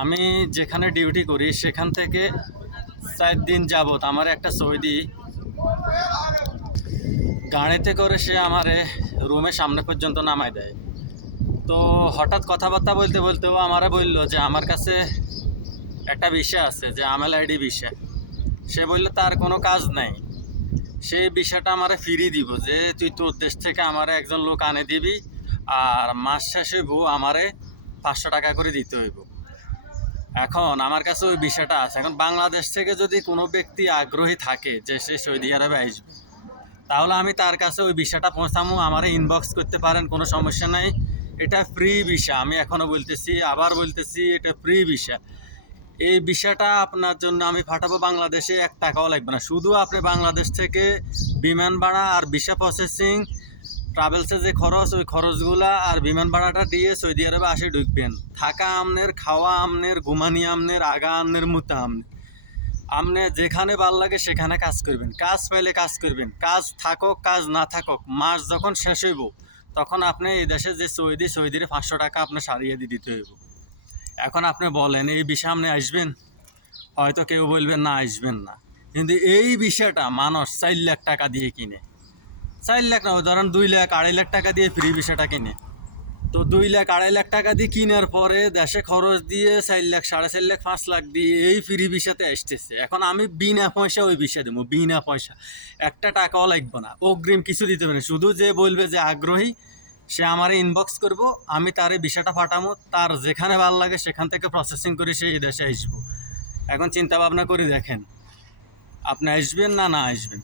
আমি যেখানে ডিউটি করি, সেখান থেকে চার দিন যাবত আমার একটা সৌদি গাড়িতে করে সে আমারে রুমের সামনে পর্যন্ত নামায় দেয়। তো হঠাৎ কথাবার্তা বলতে বলতেও আমারে বলল যে, আমার কাছে একটা বিষয় আছে যে আমেল আইডি বিষয়। সে বলল, তার কোনো কাজ নাই। সেই বিষয়টা আমারে ফিরিয়ে দিব যে, তুই তোর দেশ থেকে আমারে একজন লোক আনে দিবি, আর মাস শেষে বউ আমারে পাঁচশো টাকা করে দিতে হইব। এখন আমার কাছে ওই বিষয়টা আছে। এখন বাংলাদেশ থেকে যদি কোনো ব্যক্তি আগ্রহী থাকে যে সে সৌদি আরবে আসবে, তাহলে আমি তার কাছে ওই বিষয়টা পৌঁছামো, আমারে ইনবক্স করতে পারেন, কোনো সমস্যা নাই। এটা ফ্রি বিষয়, আমি এখনও বলতেছি, আবার বলতেছি, এটা ফ্রি বিষয়। এই বিষয়টা আপনার জন্য আমি ফাটাবো বাংলাদেশে, এক টাকাও লাগবে না। শুধু আপনি বাংলাদেশ থেকে বিমান ভাড়া আর ভিসা প্রসেসিং ট্রাভেলসের যে খরচ, ওই খরচগুলা আর বিমান ভাড়াটা দিয়ে সৌদি আরবে আসে ঢুকবেন। থাকা আমনের, খাওয়া আমনের, ঘুমানি আমনের, আগা আমনের, মুতা আমনের। আপনি যেখানে ভালো লাগে সেখানে কাজ করবেন। কাজ পাইলে কাজ করবেন। কাজ থাকুক, কাজ না থাকক, মাস যখন শেষ হইব, তখন আপনি এই দেশে যে সৌদি, সৌদিরে পাঁচশো টাকা আপনি সারিয়ে দিয়ে দিতে হইব। এখন আপনি বলেন, এই বিষয়ে আপনি আসবেন? হয়তো কেউ বলবেন না, আসবেন না। কিন্তু এই বিষয়টা মানুষ চার লাখ টাকা দিয়ে কিনে। চার লাখ না ধরেন দুই লাখ, আড়াই লাখ টাকা দিয়ে ফ্রি বিষয়টা কিনে। তো দুই লাখ, আড়াই লাখ টাকা দিয়ে কেনার পরে দেশে খরচ দিয়ে চার লাখ, সাড়ে চার লাখ, পাঁচ লাখ দিয়ে এই ফ্রি বিষাতে আসতেছে। এখন আমি বিনা পয়সা ওই বিষয় দেবো, বিনা পয়সা। একটা টাকাও লাগবে না। অগ্রিম কিছু দিতে পারে। শুধু যে বলবে যে আগ্রহী, সে আমারে ইনবক্স করব, আমি তার বিষয়টা পাঠামো, তার যেখানে ভালো লাগে সেখান থেকে প্রসেসিং করে সে এই দেশে আসব। এখন চিন্তা ভাবনা করে দেখেন, আপনি আসবেন না না আসবেন?